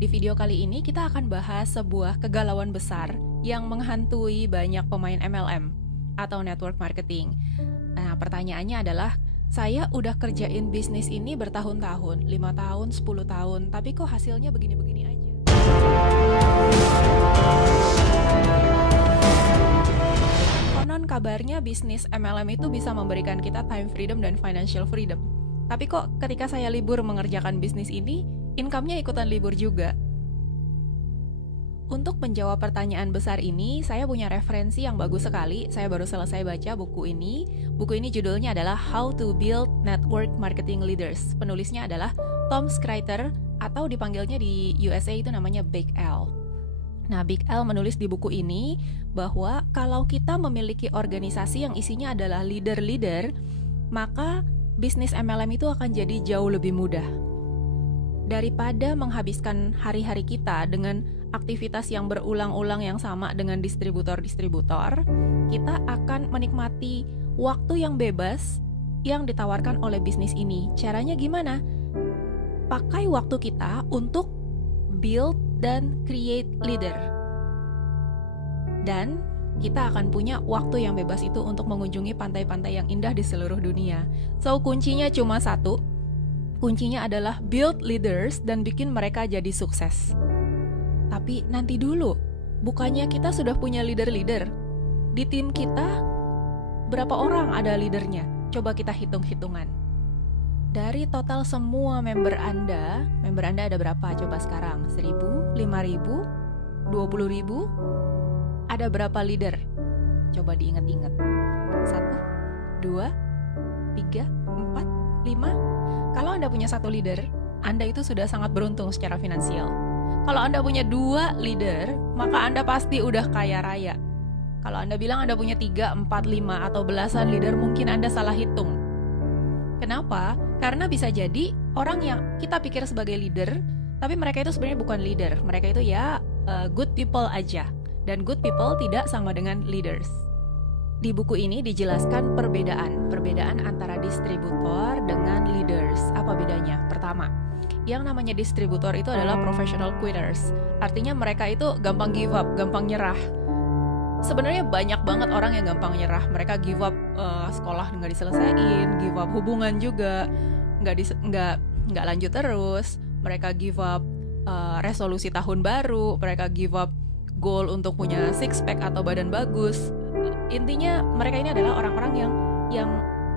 Di video kali ini kita akan bahas sebuah kegalauan besar yang menghantui banyak pemain MLM atau network marketing. Nah, pertanyaannya adalah, saya udah kerjain bisnis ini bertahun-tahun, 5 tahun, 10 tahun, tapi kok hasilnya begini-begini aja? Konon kabarnya bisnis MLM itu bisa memberikan kita time freedom dan financial freedom. Tapi kok ketika saya libur mengerjakan bisnis ini, income-nya ikutan libur juga. Untuk menjawab pertanyaan besar ini, saya punya referensi yang bagus sekali. Saya baru selesai baca buku ini. Buku ini judulnya adalah How to Build Network Marketing Leaders. Penulisnya adalah Tom Schreiter, atau dipanggilnya di USA itu namanya Big L. Nah, Big L menulis di buku ini bahwa kalau kita memiliki organisasi yang isinya adalah leader-leader, maka bisnis MLM itu akan jadi jauh lebih mudah. Daripada menghabiskan hari-hari kita dengan aktivitas yang berulang-ulang yang sama dengan distributor-distributor, kita akan menikmati waktu yang bebas yang ditawarkan oleh bisnis ini. Caranya gimana? Pakai waktu kita untuk build dan create leader. Dan kita akan punya waktu yang bebas itu untuk mengunjungi pantai-pantai yang indah di seluruh dunia. So, kuncinya cuma satu. Kuncinya adalah build leaders dan bikin mereka jadi sukses. Tapi nanti dulu, bukannya kita sudah punya leader-leader? Di tim kita, berapa orang ada leadernya? Coba kita hitung-hitungan. Dari total semua member Anda ada berapa coba sekarang? 1.000, 5.000, 20.000? Ada berapa leader? Coba diingat-ingat. 1, 2, 3, 4, 5. Kalau Anda punya 1 leader, Anda itu sudah sangat beruntung secara finansial. Kalau Anda punya 2 leader, maka Anda pasti udah kaya raya. Kalau Anda bilang Anda punya 3, 4, 5, atau belasan leader, mungkin Anda salah hitung. Kenapa? Karena bisa jadi orang yang kita pikir sebagai leader, tapi mereka itu sebenarnya bukan leader. Mereka itu good people aja. Dan good people tidak sama dengan leaders. Di buku ini dijelaskan perbedaan antara distributor dengan leaders. Apa bedanya? Pertama, yang namanya distributor itu adalah professional quitters. Artinya mereka itu gampang give up, gampang nyerah. Sebenarnya banyak banget orang yang gampang nyerah. Mereka give up sekolah nggak diselesain, give up hubungan juga nggak lanjut terus. Mereka give up resolusi tahun baru. Mereka give up goal untuk punya six pack atau badan bagus. Intinya mereka ini adalah orang-orang yang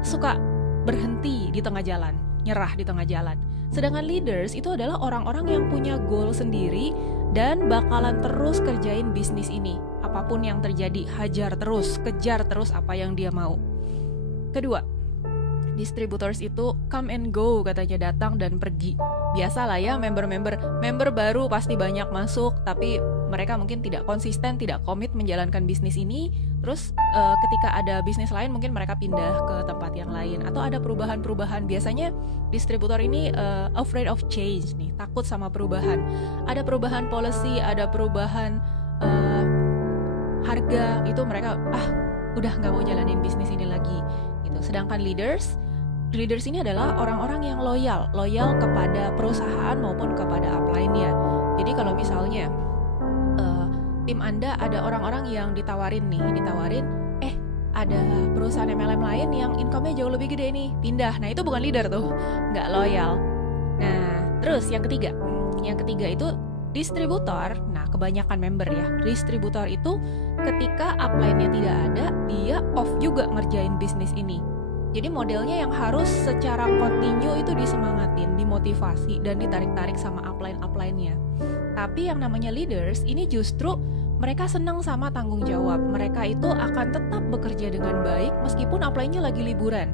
suka berhenti di tengah jalan, nyerah di tengah jalan. Sedangkan leaders itu adalah orang-orang yang punya goal sendiri dan bakalan terus kerjain bisnis ini. Apapun yang terjadi, hajar terus, kejar terus apa yang dia mau. Kedua, distributors itu come and go, katanya, datang dan pergi. Biasalah ya, member baru pasti banyak masuk, tapi mereka mungkin tidak konsisten, tidak komit menjalankan bisnis ini. Terus ketika ada bisnis lain, mungkin mereka pindah ke tempat yang lain, atau ada perubahan-perubahan. Biasanya distributor ini afraid of change nih, takut sama perubahan. Ada perubahan policy, ada perubahan harga, itu mereka udah nggak mau jalanin bisnis ini lagi gitu. Sedangkan leaders ini adalah orang-orang yang loyal kepada perusahaan maupun kepada upline-nya. Jadi kalau misalnya tim Anda ada orang-orang yang ditawarin ada perusahaan MLM lain yang income-nya jauh lebih gede nih, pindah. Nah, itu bukan leader tuh, nggak loyal. Nah, terus yang ketiga itu distributor. Nah, kebanyakan member ya, distributor itu ketika upline-nya tidak ada, dia off juga ngerjain bisnis ini. Jadi modelnya yang harus secara kontinu itu disemangatin, dimotivasi, dan ditarik-tarik sama upline-nya. Tapi yang namanya leaders, ini justru mereka senang sama tanggung jawab. Mereka itu akan tetap bekerja dengan baik meskipun upline-nya lagi liburan.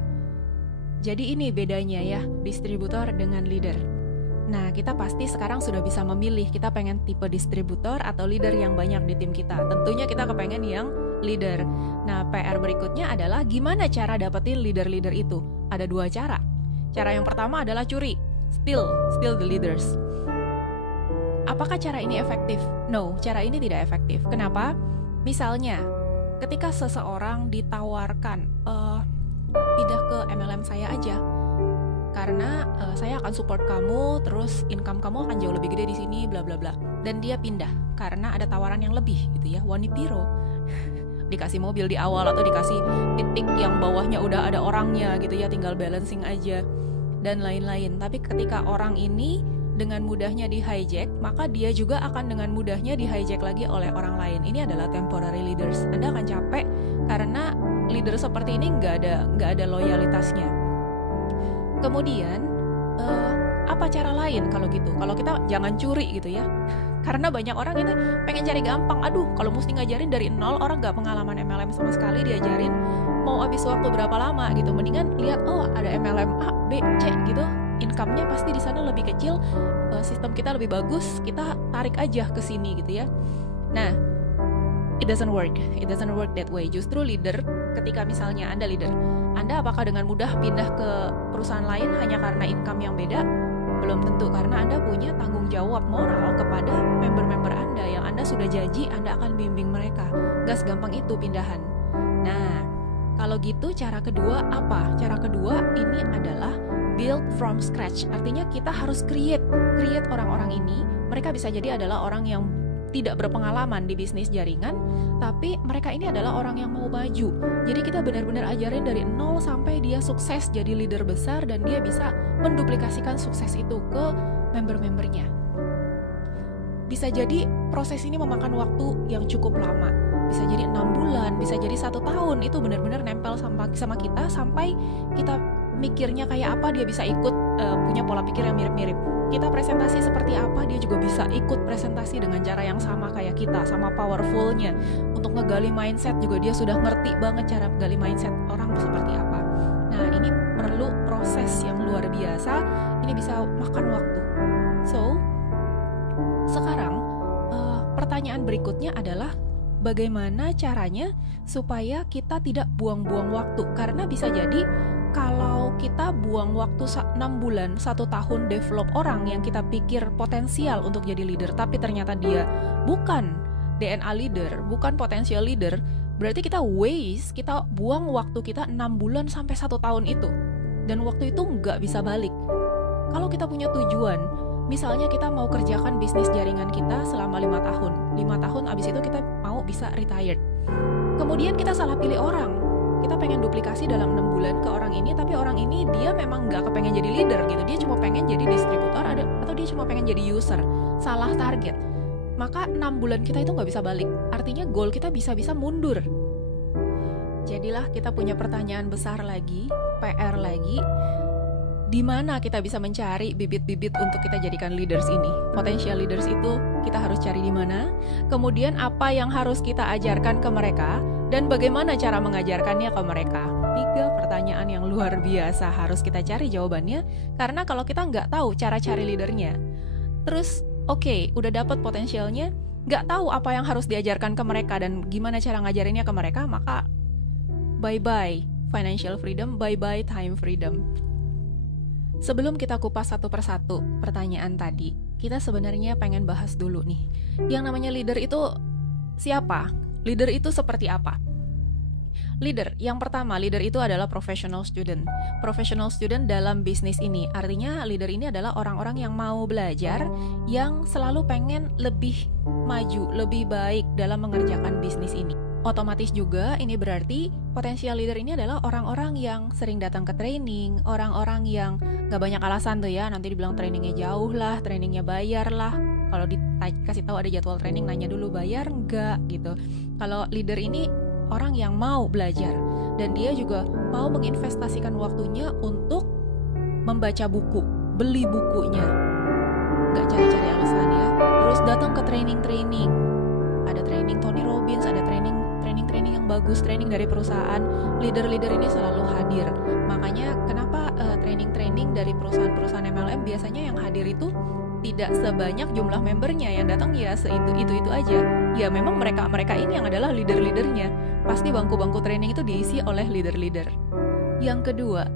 Jadi ini bedanya ya, distributor dengan leader. Nah, kita pasti sekarang sudah bisa memilih, kita pengen tipe distributor atau leader yang banyak di tim kita. Tentunya kita kepengen yang leader. Nah, PR berikutnya adalah gimana cara dapetin leader-leader itu? Ada 2 cara. Cara yang pertama adalah curi, steal the leaders. Apakah cara ini efektif? No, cara ini tidak efektif. Kenapa? Misalnya, ketika seseorang ditawarkan, pindah ke MLM saya aja, karena saya akan support kamu, terus income kamu akan jauh lebih gede di sini, bla bla bla. Dan dia pindah karena ada tawaran yang lebih gitu ya, Wanipiro. Dikasih mobil di awal atau dikasih titik yang bawahnya udah ada orangnya gitu ya, tinggal balancing aja dan lain-lain. Tapi ketika orang ini dengan mudahnya di hijack, maka dia juga akan dengan mudahnya di hijack lagi oleh orang lain. Ini adalah temporary leaders. Anda akan capek karena leader seperti ini nggak ada loyalitasnya. Kemudian apa cara lain kalau gitu? Kalau kita jangan curi gitu ya. Karena banyak orang itu pengen cari gampang. Aduh, kalau mesti ngajarin dari nol, orang gak pengalaman MLM sama sekali, diajarin mau habis waktu berapa lama gitu. Mendingan lihat, oh ada MLM A, B, C gitu, income-nya pasti di sana lebih kecil, sistem kita lebih bagus, kita tarik aja ke sini gitu ya. Nah, it doesn't work that way. Justru leader, ketika misalnya Anda leader, Anda apakah dengan mudah pindah ke perusahaan lain hanya karena income yang beda? Belum tentu, karena Anda punya tanggung jawab moral kepada member-member Anda yang Anda sudah janji Anda akan bimbing mereka. Gak segampang itu pindahan. Nah, kalau gitu cara kedua apa? Cara kedua ini adalah build from scratch. Artinya kita harus create orang-orang ini. Mereka bisa jadi adalah orang yang tidak berpengalaman di bisnis jaringan, tapi mereka ini adalah orang yang mau maju. Jadi kita benar-benar ajarin dari nol sampai dia sukses jadi leader besar dan dia bisa menduplikasikan sukses itu ke member-membernya. Bisa jadi proses ini memakan waktu yang cukup lama. Bisa jadi 6 bulan, bisa jadi 1 tahun. Itu benar-benar nempel sama kita sampai kita mikirnya kayak apa dia bisa ikut, punya pola pikir yang mirip-mirip. Kita presentasi seperti apa, dia juga bisa ikut presentasi dengan cara yang sama kayak kita, sama powerfulnya. Untuk ngegali mindset juga dia sudah ngerti banget cara ngegali mindset orang seperti apa. Nah, ini perlu proses yang luar biasa, ini bisa makan waktu. So, sekarang pertanyaan berikutnya adalah bagaimana caranya supaya kita tidak buang-buang waktu. Karena bisa jadi kalau kita buang waktu 6 bulan, 1 tahun develop orang yang kita pikir potensial untuk jadi leader, tapi ternyata dia bukan DNA leader, bukan potensial leader, berarti kita waste, kita buang waktu kita 6 bulan sampai 1 tahun itu. Dan waktu itu nggak bisa balik. Kalau kita punya tujuan, misalnya kita mau kerjakan bisnis jaringan kita selama 5 tahun. 5 tahun abis itu kita mau bisa retired. Kemudian kita salah pilih orang. Kita pengen duplikasi dalam 6 bulan ke orang ini, tapi orang ini dia memang nggak kepengen jadi leader gitu. Dia cuma pengen jadi distributor atau dia cuma pengen jadi user. Salah target. Maka 6 bulan kita itu nggak bisa balik. Artinya goal kita bisa-bisa mundur. Jadilah kita punya pertanyaan besar lagi, PR lagi. Di mana kita bisa mencari bibit-bibit untuk kita jadikan leaders ini? Potential leaders itu kita harus cari di mana? Kemudian apa yang harus kita ajarkan ke mereka? Dan bagaimana cara mengajarkannya ke mereka? 3 pertanyaan yang luar biasa harus kita cari jawabannya. Karena kalau kita nggak tahu cara cari leadernya, terus oke, udah dapat potensialnya, nggak tahu apa yang harus diajarkan ke mereka dan gimana cara ngajarinnya ke mereka, maka bye-bye financial freedom, bye-bye time freedom. Sebelum kita kupas satu persatu pertanyaan tadi, kita sebenarnya pengen bahas dulu nih. Yang namanya leader itu siapa? Leader itu seperti apa? Leader, yang pertama, leader itu adalah professional student. Professional student dalam bisnis ini. Artinya leader ini adalah orang-orang yang mau belajar, yang selalu pengen lebih maju, lebih baik dalam mengerjakan bisnis ini. Otomatis juga ini berarti potensial leader ini adalah orang-orang yang sering datang ke training, orang-orang yang gak banyak alasan tuh ya, nanti dibilang trainingnya jauh lah, trainingnya bayar lah. Kalau dikasih tahu ada jadwal training, nanya dulu bayar nggak gitu. Kalau leader ini orang yang mau belajar dan dia juga mau menginvestasikan waktunya untuk membaca buku, beli bukunya, nggak cari-cari alasan ya. Terus datang ke training-training, ada training Tony Robbins, ada training yang bagus, training dari perusahaan. Leader-leader ini selalu hadir. Makanya kenapa training-training dari perusahaan-perusahaan MLM biasanya yang hadir itu tidak sebanyak jumlah membernya, yang datang ya itu aja. Ya memang mereka ini yang adalah leader-leadernya. Pasti bangku-bangku training itu diisi oleh leader-leader. Yang kedua,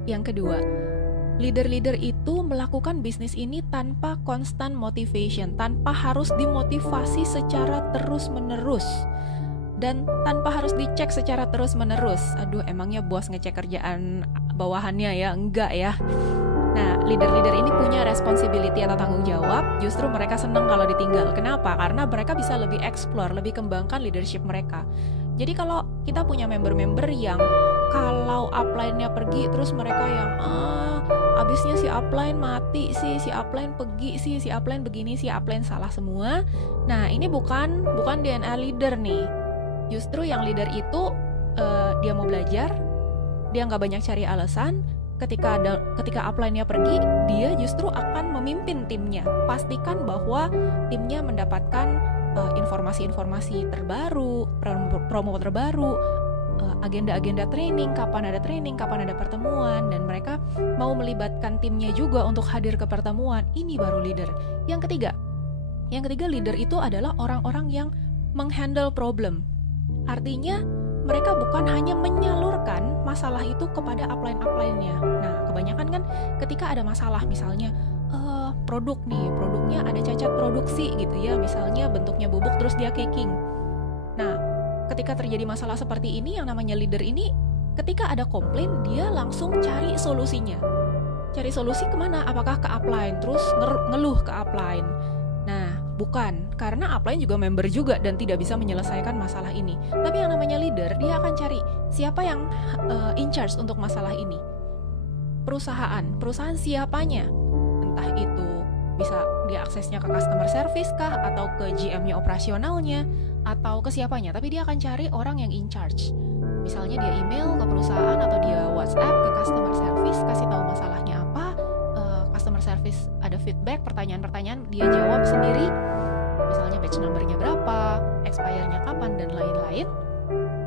leader-leader itu melakukan bisnis ini tanpa constant motivation, tanpa harus dimotivasi secara terus-menerus. Dan tanpa harus dicek secara terus-menerus. Aduh, emangnya bos ngecek kerjaan bawahannya ya? Enggak ya. Nah, leader-leader ini punya responsibility atau tanggung jawab, justru mereka senang kalau ditinggal. Kenapa? Karena mereka bisa lebih explore, lebih kembangkan leadership mereka. Jadi kalau kita punya member-member yang kalau upline-nya pergi, terus mereka yang abisnya si upline mati sih, si upline pergi sih, si upline begini, si upline salah semua. Nah, ini bukan DNA leader nih. Justru yang leader itu dia mau belajar, dia nggak banyak cari alasan. Ketika upline-nya pergi, dia justru akan memimpin timnya. Pastikan bahwa timnya mendapatkan informasi-informasi terbaru, promo terbaru, agenda-agenda training, kapan ada pertemuan, dan mereka mau melibatkan timnya juga untuk hadir ke pertemuan. Ini baru leader. Yang ketiga leader itu adalah orang-orang yang menghandle problem. Artinya mereka bukan hanya menyalurkan masalah itu kepada upline-nya. Nah, kebanyakan kan ketika ada masalah, misalnya produknya ada cacat produksi gitu ya, misalnya bentuknya bubuk terus dia caking. Nah, ketika terjadi masalah seperti ini, yang namanya leader ini ketika ada komplain, dia langsung cari solusinya. Cari solusi kemana? Apakah ke upline? Terus ngeluh ke upline. Nah, bukan, karena upline juga member juga dan tidak bisa menyelesaikan masalah ini. Tapi yang namanya leader, dia akan cari siapa yang in charge untuk masalah ini. Perusahaan siapanya? Entah itu bisa dia aksesnya ke customer service kah, atau ke GM-nya operasionalnya, atau ke siapanya. Tapi dia akan cari orang yang in charge. Misalnya dia email ke perusahaan atau dia WhatsApp ke customer service, kasih tahu masalahnya apa. Customer service ada feedback, pertanyaan-pertanyaan dia jawab sendiri, misalnya batch numbernya berapa, expire-nya kapan, dan lain-lain,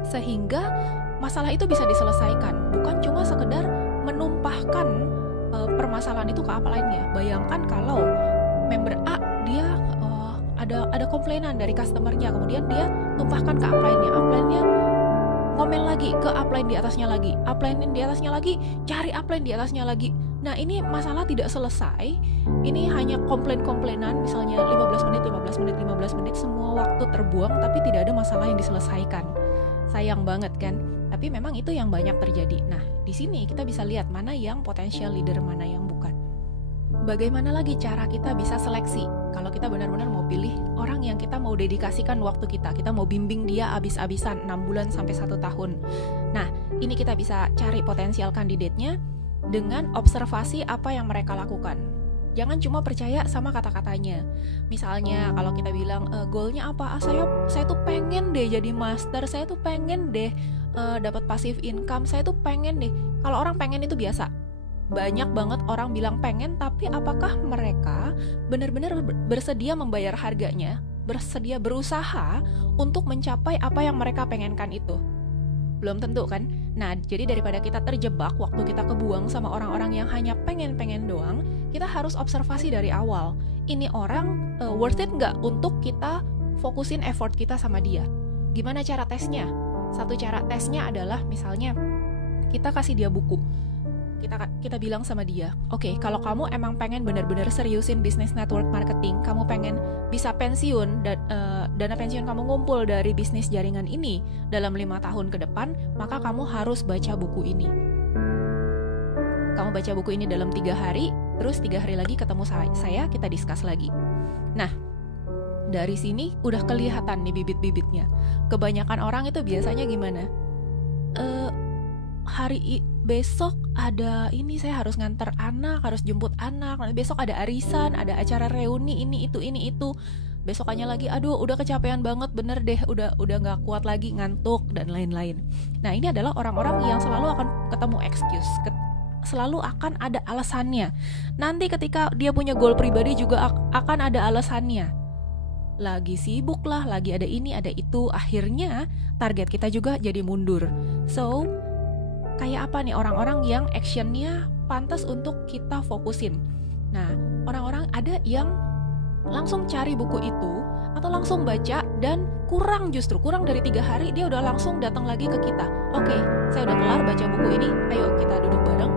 sehingga masalah itu bisa diselesaikan, bukan cuma sekedar menumpahkan permasalahan itu ke upline-nya. Bayangkan kalau member A dia ada komplainan dari customer-nya, kemudian dia tumpahkan ke upline-nya ngomel lagi ke upline di atasnya lagi, upline di atasnya lagi, cari upline di atasnya lagi. Nah, ini masalah tidak selesai. Ini hanya komplainan, misalnya 15 menit, semua waktu terbuang tapi tidak ada masalah yang diselesaikan. Sayang banget kan? Tapi memang itu yang banyak terjadi. Nah, di sini kita bisa lihat mana yang potensial leader, mana yang bukan. Bagaimana lagi cara kita bisa seleksi? Kalau kita benar-benar mau pilih orang yang kita mau dedikasikan waktu kita mau bimbing dia abis-abisan 6 bulan sampai 1 tahun. Nah, ini kita bisa cari potensial kandidatnya dengan observasi apa yang mereka lakukan. Jangan cuma percaya sama kata-katanya. Misalnya kalau kita bilang goalnya apa? Saya tuh pengen deh jadi master, saya tuh pengen deh dapat passive income, saya tuh pengen deh. Kalau orang pengen itu biasa. Banyak banget orang bilang pengen, tapi apakah mereka benar-benar bersedia membayar harganya, bersedia berusaha untuk mencapai apa yang mereka pengenkan itu? Belum tentu kan? Nah, jadi daripada kita terjebak waktu kita kebuang sama orang-orang yang hanya pengen-pengen doang, kita harus observasi dari awal. Ini orang worth it nggak untuk kita fokusin effort kita sama dia? Gimana cara tesnya? Satu cara tesnya adalah misalnya kita kasih dia buku. Kita bilang sama dia, oke, kalau kamu emang pengen benar-benar seriusin bisnis network marketing, kamu pengen bisa pensiun, dana pensiun kamu ngumpul dari bisnis jaringan ini dalam 5 tahun ke depan, maka kamu harus baca buku ini. Kamu baca buku ini dalam 3 hari, terus 3 hari lagi ketemu saya, kita discuss lagi. Nah, dari sini udah kelihatan nih bibit-bibitnya. Kebanyakan orang itu biasanya gimana? Besok ada ini, saya harus nganter anak, harus jemput anak, besok ada arisan, ada acara reuni, ini itu. Besokannya lagi, aduh udah kecapean banget, bener deh, udah gak kuat lagi, ngantuk, dan lain-lain. Nah, ini adalah orang-orang yang selalu akan ketemu excuse, selalu akan ada alasannya. Nanti ketika dia punya goal pribadi juga akan ada alasannya. Lagi sibuk lah, lagi ada ini, ada itu, akhirnya target kita juga jadi mundur. So, kayak apa nih orang-orang yang actionnya pantas untuk kita fokusin? Nah, orang-orang ada yang langsung cari buku itu atau langsung baca dan kurang dari 3 hari dia udah langsung datang lagi ke kita. Oke, saya udah kelar baca buku ini, ayo kita duduk bareng.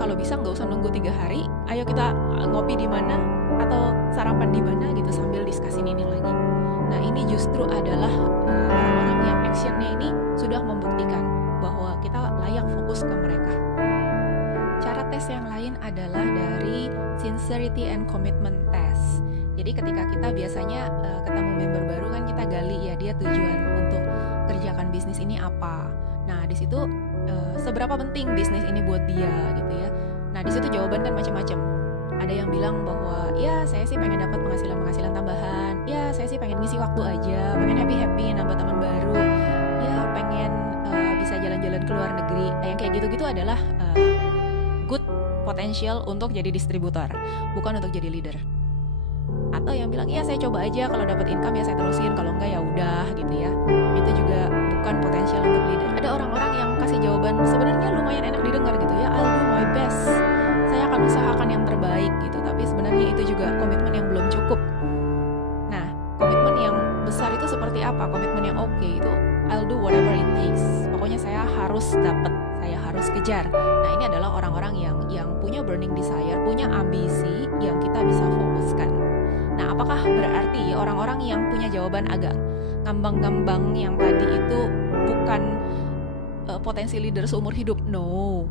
Kalau bisa nggak usah nunggu 3 hari, ayo kita ngopi di mana atau sarapan di mana gitu sambil diskusin ini lagi. Nah, ini justru adalah orang-orang yang actionnya ini sudah membuktikan bahwa kita layak fokus ke mereka. Cara tes yang lain adalah Sincerity and Commitment Test. Jadi ketika kita biasanya ketemu member baru kan kita gali ya dia tujuan untuk kerjakan bisnis ini apa. Nah di situ seberapa penting bisnis ini buat dia gitu ya. Nah di situ jawaban kan macam-macam. Ada yang bilang bahwa ya saya sih pengen dapat penghasilan tambahan, ya saya sih pengen ngisi waktu aja, pengen happy nambah teman baru, ya pengen bisa jalan-jalan ke luar negeri. Yang kayak gitu-gitu adalah good potential untuk jadi distributor, bukan untuk jadi leader. Atau yang bilang ya saya coba aja, kalau dapat income ya saya terusin, kalau enggak ya udah gitu ya. Itu juga bukan potensial untuk leader. Ada orang-orang yang kasih jawaban sebenarnya lumayan enak didengar gitu ya, I'll do my best, saya akan usahakan yang terbaik gitu, tapi sebenarnya itu juga komitmen yang belum cukup. Nah, komitmen yang besar itu seperti apa? Komitmen yang oke itu I'll do whatever it takes. Pokoknya saya harus dapat, saya harus kejar. Nah, ini adalah orang-orang yang punya burning desire, punya ambisi yang kita bisa fokuskan. Nah, apakah berarti orang-orang yang punya jawaban agak ngambang-ngambang yang tadi itu bukan potensi leader seumur hidup? No,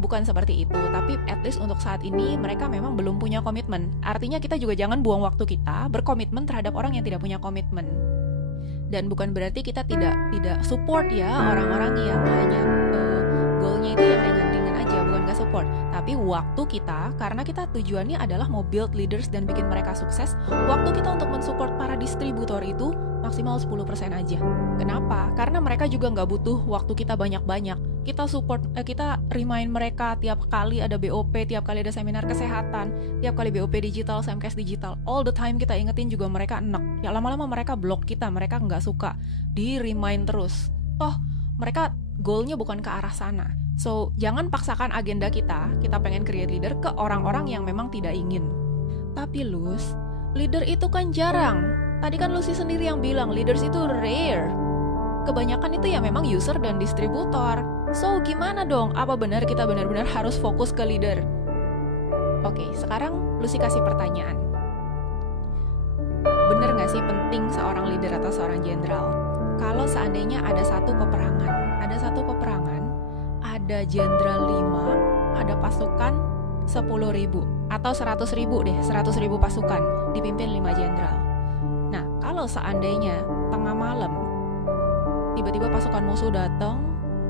bukan seperti itu. Tapi at least untuk saat ini mereka memang belum punya komitmen. Artinya kita juga jangan buang waktu kita berkomitmen terhadap orang yang tidak punya komitmen. Dan bukan berarti kita tidak support ya orang-orang yang hanya goalnya itu yang ringan-ringan aja, bukan gak support. Tapi waktu kita, karena kita tujuannya adalah mau build leaders dan bikin mereka sukses, waktu kita untuk mensupport para distributor itu maksimal 10% aja. Kenapa? Karena mereka juga gak butuh waktu kita banyak-banyak. Kita support, kita remind mereka tiap kali ada BOP, tiap kali ada seminar kesehatan, tiap kali BOP digital, Samcast digital, all the time kita ingetin juga mereka enak. Ya lama-lama mereka block kita, mereka gak suka di-remind terus. Toh mereka goalnya bukan ke arah sana. So, jangan paksakan agenda kita pengen create leader ke orang-orang yang memang tidak ingin. Tapi Luz, leader itu kan jarang. Tadi kan Lucy sendiri yang bilang leaders itu rare. Kebanyakan itu ya memang user dan distributor. So, gimana dong? Apa benar kita benar-benar harus fokus ke leader? Oke, sekarang Lucy kasih pertanyaan. Bener gak sih penting seorang leader atau seorang jenderal? Kalau seandainya ada satu peperangan, ada jenderal 5, ada pasukan 10.000 atau 100.000 deh, 100.000 pasukan dipimpin 5 jenderal. Nah, kalau seandainya tengah malam tiba-tiba pasukan musuh datang,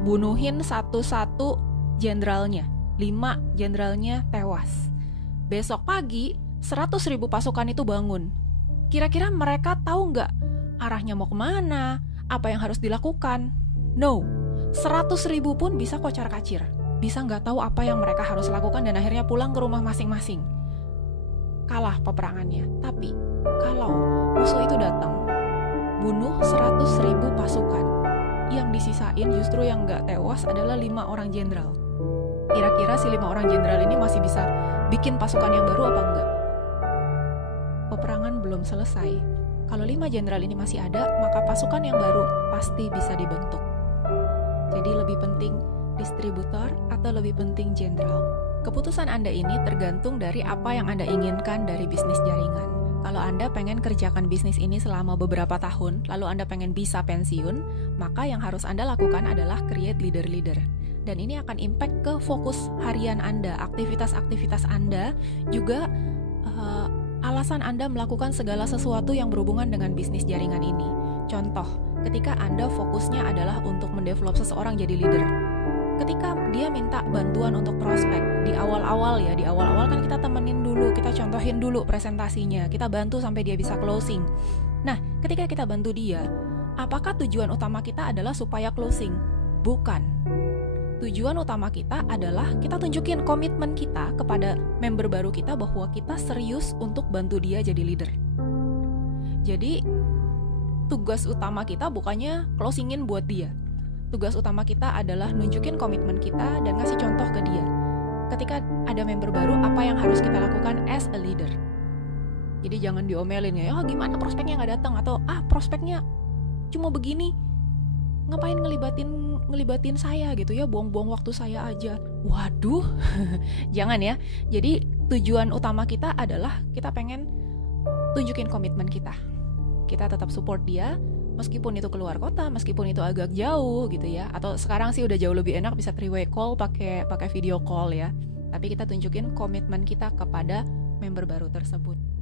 bunuhin satu-satu jenderalnya, 5 jenderalnya tewas. Besok pagi 100.000 pasukan itu bangun. Kira-kira mereka tahu nggak arahnya mau kemana, apa yang harus dilakukan? No, 100.000 pun bisa kocar-kacir, bisa nggak tahu apa yang mereka harus lakukan dan akhirnya pulang ke rumah masing-masing. Kalah peperangannya. Tapi kalau musuh itu datang, bunuh 100.000 pasukan, yang disisain justru yang nggak tewas adalah 5 orang jenderal. Kira-kira si 5 orang jenderal ini masih bisa bikin pasukan yang baru apa enggak? Peperangan belum selesai. Kalau 5 jenderal ini masih ada, maka pasukan yang baru pasti bisa dibentuk. Jadi lebih penting distributor atau lebih penting jenderal? Keputusan Anda ini tergantung dari apa yang Anda inginkan dari bisnis jaringan. Kalau Anda pengen kerjakan bisnis ini selama beberapa tahun, lalu Anda pengen bisa pensiun, maka yang harus Anda lakukan adalah create leader-leader. Dan ini akan impact ke fokus harian Anda, aktivitas-aktivitas Anda, juga alasan Anda melakukan segala sesuatu yang berhubungan dengan bisnis jaringan ini. Contoh, ketika Anda fokusnya adalah untuk mendevelop seseorang jadi leader. Ketika dia minta bantuan untuk prospek, di awal-awal kan kita temenin dulu, kita contohin dulu presentasinya, kita bantu sampai dia bisa closing. Nah, ketika kita bantu dia, apakah tujuan utama kita adalah supaya closing? Bukan. Tujuan utama kita adalah kita tunjukin komitmen kita kepada member baru kita bahwa kita serius untuk bantu dia jadi leader. Jadi, tugas utama kita bukannya closingin buat dia. Tugas utama kita adalah nunjukin komitmen kita dan ngasih contoh ke dia. Ketika ada member baru, apa yang harus kita lakukan as a leader? Jadi jangan diomelin ya, gimana prospeknya nggak datang, atau prospeknya cuma begini, ngapain ngelibatin saya gitu ya, buang-buang waktu saya aja. Waduh, jangan ya. Jadi tujuan utama kita adalah kita pengen tunjukin komitmen kita. Kita tetap support dia, meskipun itu keluar kota, meskipun itu agak jauh gitu ya. Atau sekarang sih udah jauh lebih enak bisa 3-way call, pakai video call ya. Tapi kita tunjukin komitmen kita kepada member baru tersebut.